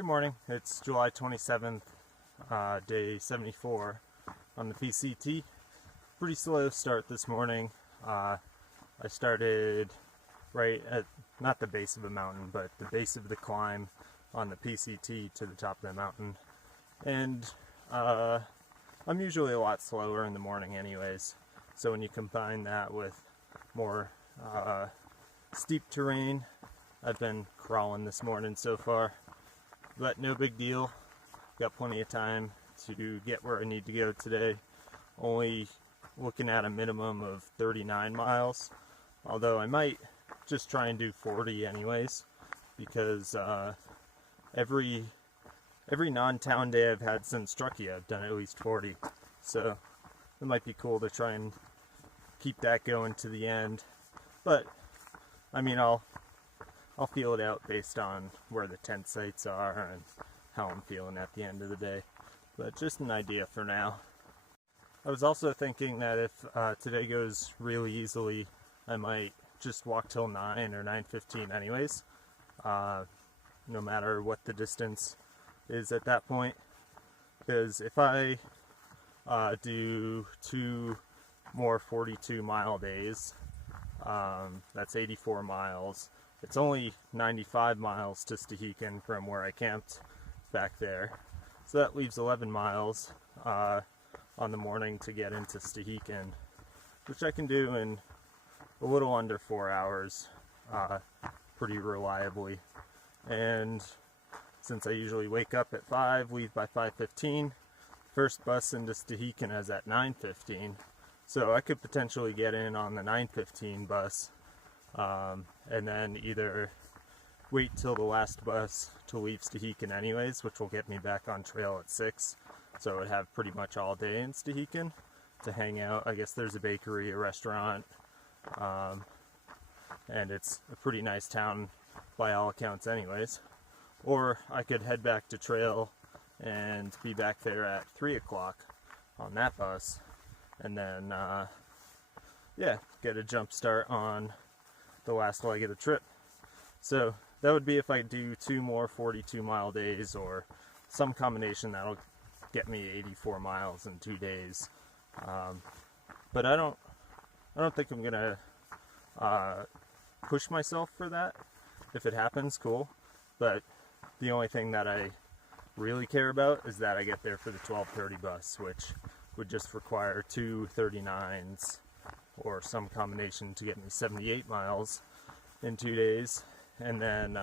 Good morning. It's July 27th, day 74 on the PCT. Pretty slow start this morning. I started right at, not the base of a mountain, but the base of the climb on the PCT to the top of the mountain. And I'm usually a lot slower in the morning anyways. So when you combine that with more steep terrain, I've been crawling this morning so far. But no big deal. Got plenty of time to get where I need to go today. Only looking at a minimum of 39 miles. Although I might just try and do 40 anyways, because every non-town day I've had since Truckee, I've done at least 40. So it might be cool to try and keep that going to the end. But I mean, I'll feel it out based on where the tent sites are and how I'm feeling at the end of the day. But just an idea for now. I was also thinking that if today goes really easily, I might just walk till 9 or 9:15 anyways, no matter what the distance is at that point. Because if I do 2 more 42-mile days, that's 84 miles. It's only 95 miles to Stehekin from where I camped back there. So that leaves 11 miles on the morning to get into Stehekin, which I can do in a little under 4 hours pretty reliably. And since I usually wake up at 5, leave by 5:15, first bus into Stehekin is at 9:15. So I could potentially get in on the 9:15 bus. And then either wait till the last bus to leave Stehekin anyways, which will get me back on trail at 6, so I would have pretty much all day in Stehekin to hang out. I guess there's a bakery, a restaurant, and it's a pretty nice town by all accounts anyways. Or I could head back to trail and be back there at 3 o'clock on that bus, and then yeah, get a jump start on the last leg of the trip. So that would be if I do 2 more 42-mile days, or some combination that'll get me 84 miles in 2 days. But I don't think I'm gonna push myself for that. If it happens, cool. But the only thing that I really care about is that I get there for the 12:30 bus, which would just require 2 39s or some combination to get me 78 miles in 2 days, and then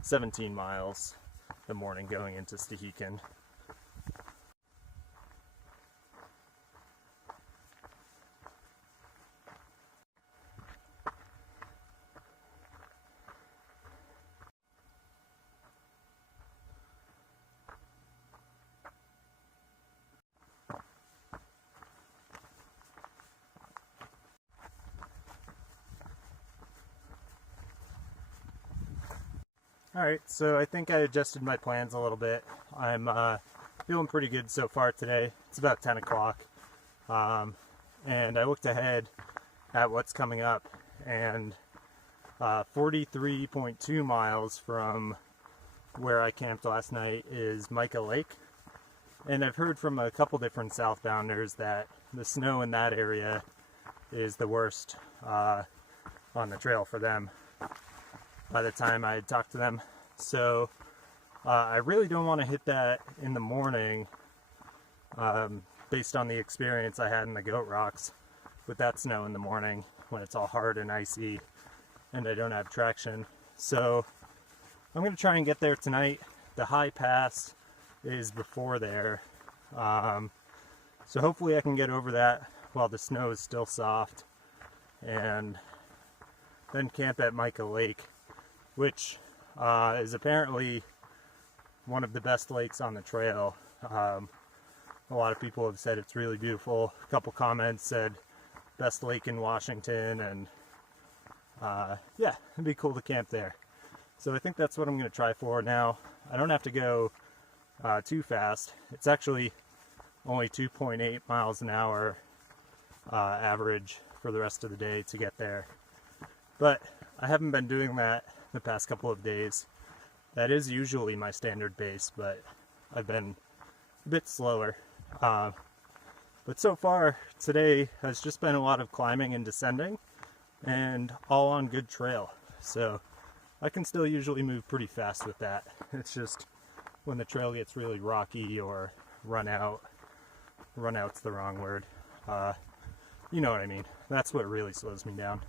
17 miles the morning going into Stehekin. Alright, so I think I adjusted my plans a little bit. I'm feeling pretty good so far today. It's about 10 o'clock. And I looked ahead at what's coming up, and 43.2 miles from where I camped last night is Micah Lake. And I've heard from a couple different southbounders that the snow in that area is the worst on the trail for them by the time I had talked to them. So I really don't want to hit that in the morning, based on the experience I had in the Goat Rocks with that snow in the morning when it's all hard and icy and I don't have traction. So I'm going to try and get there tonight. The high pass is before there, so hopefully I can get over that while the snow is still soft, and then camp at Micah Lake, which is apparently one of the best lakes on the trail. A lot of people have said it's really beautiful. A couple comments said best lake in Washington, and yeah, it'd be cool to camp there. So I think that's what I'm going to try for now. I don't have to go too fast. It's actually only 2.8 miles an hour average for the rest of the day to get there. But I haven't been doing that the past couple of days, That is usually my standard pace, but I've been a bit slower. But so far, today has just been a lot of climbing and descending, and all on good trail. So I can still usually move pretty fast with that. It's just when the trail gets really rocky or run out's the wrong word. You know what I mean. That's what really slows me down.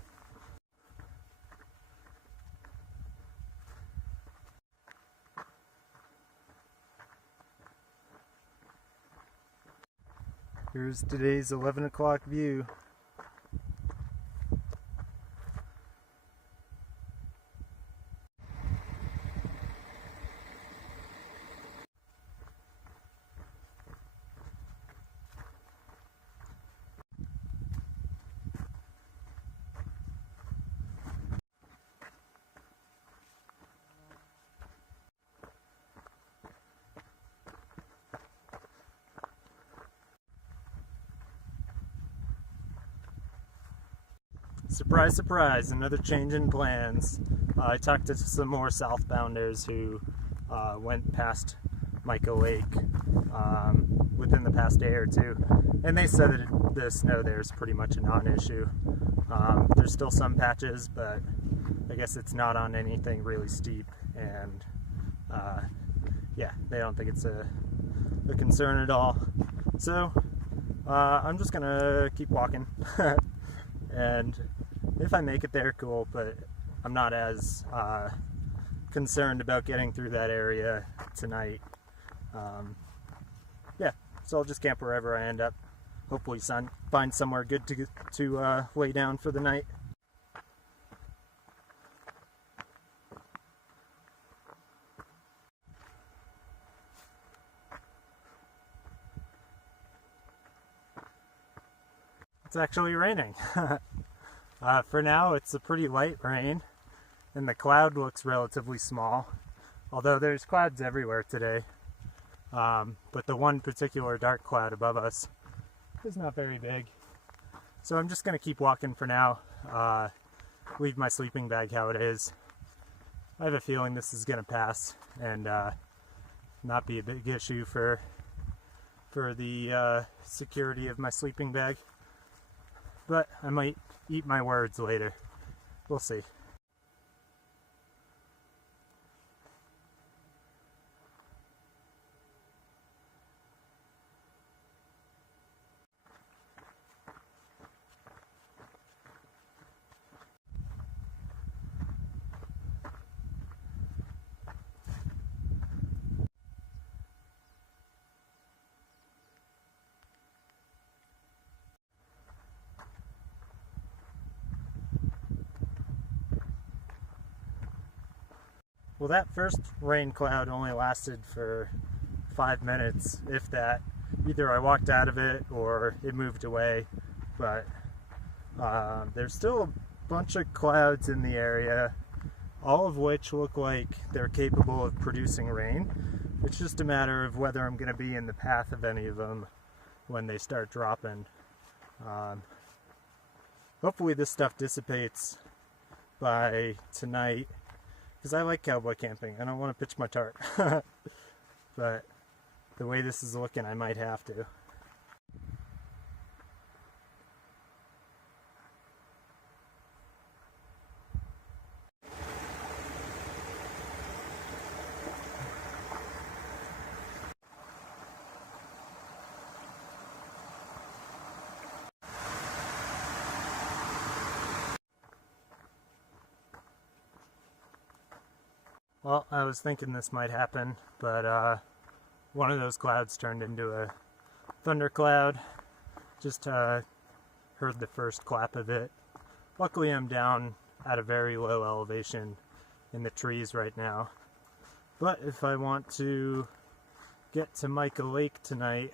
Here's today's 11 o'clock view. Surprise, surprise, another change in plans. I talked to some more southbounders who went past Mica Lake within the past day or two, and they said that the snow there is pretty much a non-issue. There's still some patches, but I guess it's not on anything really steep, and yeah, they don't think it's a concern at all. So I'm just gonna keep walking. And if I make it there, cool, but I'm not as concerned about getting through that area tonight. Yeah, so I'll just camp wherever I end up. Hopefully find somewhere good to lay down for the night. It's actually raining. For now, it's a pretty light rain, and the cloud looks relatively small, although there's clouds everywhere today. But the one particular dark cloud above us is not very big. So I'm just going to keep walking for now, leave my sleeping bag how it is. I have a feeling this is going to pass and not be a big issue for the security of my sleeping bag. But I might eat my words later. We'll see. Well, that first rain cloud only lasted for 5 minutes, if that. Either I walked out of it or it moved away, but there's still a bunch of clouds in the area, all of which look like they're capable of producing rain. It's just a matter of whether I'm going to be in the path of any of them when they start dropping. Hopefully this stuff dissipates by tonight, because I like cowboy camping. I don't want to pitch my tarp. But the way this is looking, I might have to. Well, I was thinking this might happen, but one of those clouds turned into a thundercloud. Just heard the first clap of it. Luckily I'm down at a very low elevation in the trees right now. But if I want to get to Mica Lake tonight,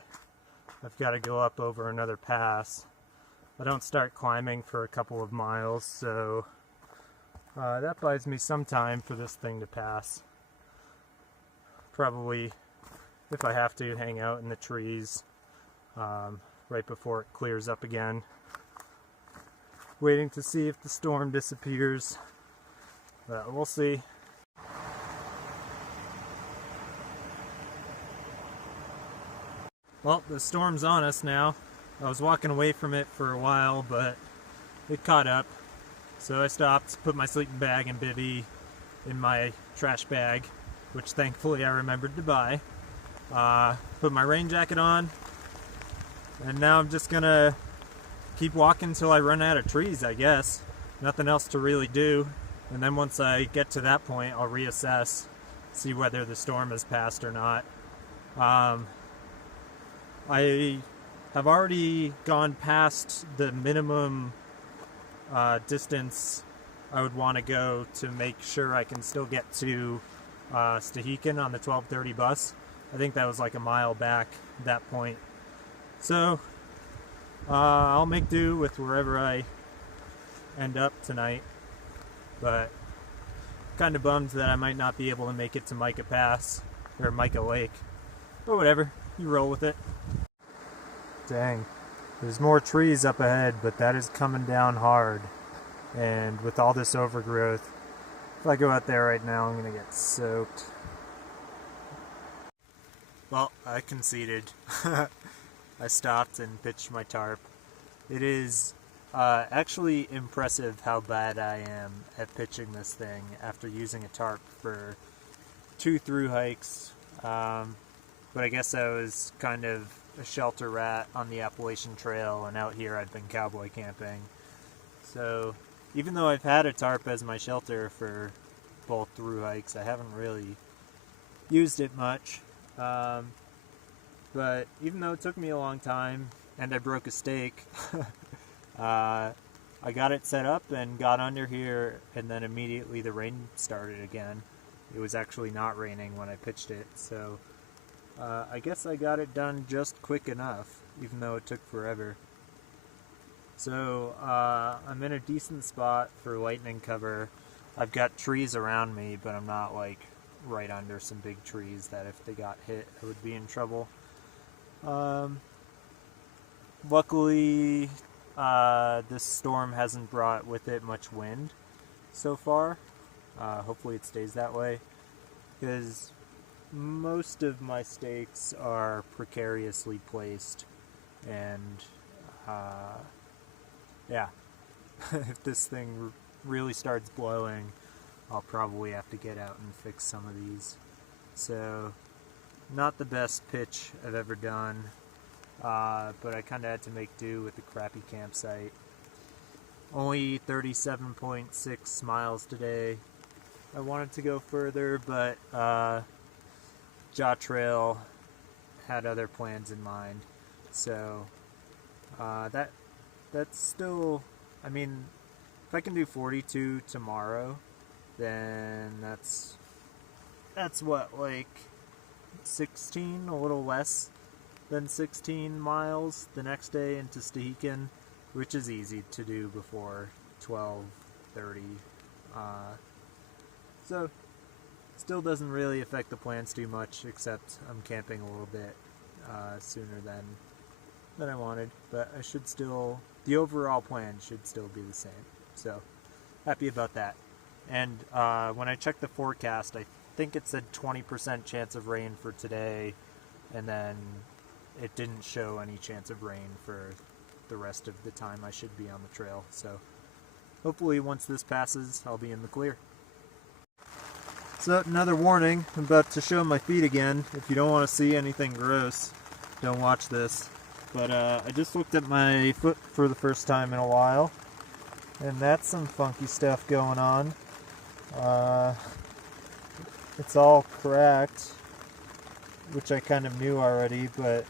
I've got to go up over another pass. I don't start climbing for a couple of miles, so that buys me some time for this thing to pass. Probably, if I have to, hang out in the trees right before it clears up again. Waiting to see if the storm disappears, but we'll see. Well, the storm's on us now. I was walking away from it for a while, but it caught up. So I stopped, put my sleeping bag and bivvy in my trash bag, which thankfully I remembered to buy. Put my rain jacket on, and now I'm just gonna keep walking until I run out of trees, I guess. Nothing else to really do. And then once I get to that point, I'll reassess, see whether the storm has passed or not. I have already gone past the minimum distance I would want to go to make sure I can still get to Stehekin on the 12:30 bus. I think that was like a mile back at that point. So I'll make do with wherever I end up tonight. But kind of bummed that I might not be able to make it to Micah Pass or Micah Lake. But whatever, you roll with it. Dang, there's more trees up ahead, but that is coming down hard. And with all this overgrowth, if I go out there right now, I'm gonna get soaked. Well, I conceded. I stopped and pitched my tarp. It is actually impressive how bad I am at pitching this thing after using a tarp for 2 through hikes. But I guess I was kind of a shelter rat on the Appalachian Trail, and out here I've been cowboy camping. So even though I've had a tarp as my shelter for both through hikes, I haven't really used it much. But even though it took me a long time and I broke a stake, I got it set up and got under here, and then immediately the rain started again. It was actually not raining when I pitched it, so I guess I got it done just quick enough, even though it took forever. So I'm in a decent spot for lightning cover. I've got trees around me, but I'm not like right under some big trees that if they got hit I would be in trouble. Luckily this storm hasn't brought with it much wind so far. Hopefully it stays that way, because most of my stakes are precariously placed, and yeah, if this thing really starts blowing, I'll probably have to get out and fix some of these. So not the best pitch I've ever done, but I kind of had to make do with the crappy campsite. Only 37.6 miles today. I wanted to go further, but Jaw Trail had other plans in mind. So that's still, I mean, if I can do 42 tomorrow, then that's what, like 16, a little less than 16 miles the next day into Stehekin, which is easy to do before 12:30. So still doesn't really affect the plans too much, except I'm camping a little bit sooner than I wanted, but I should still, the overall plan should still be the same. So happy about that. And when I checked the forecast, I think it said 20% chance of rain for today, and then it didn't show any chance of rain for the rest of the time I should be on the trail. So hopefully once this passes, I'll be in the clear. So another warning, I'm about to show my feet again. If you don't want to see anything gross, don't watch this. But I just looked at my foot for the first time in a while, and that's some funky stuff going on. It's all cracked, which I kind of knew already, but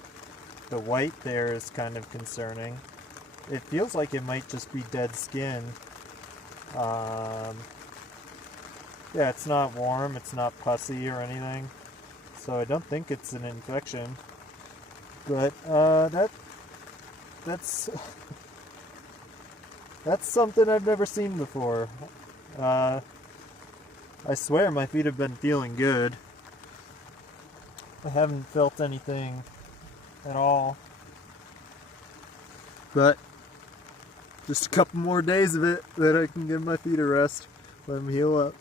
the white there is kind of concerning. It feels like it might just be dead skin. Yeah, it's not warm, it's not pussy or anything, so I don't think it's an infection. But that's something I've never seen before. I swear my feet have been feeling good. I haven't felt anything at all. But just a couple more days of it, that I can give my feet a rest, let them heal up.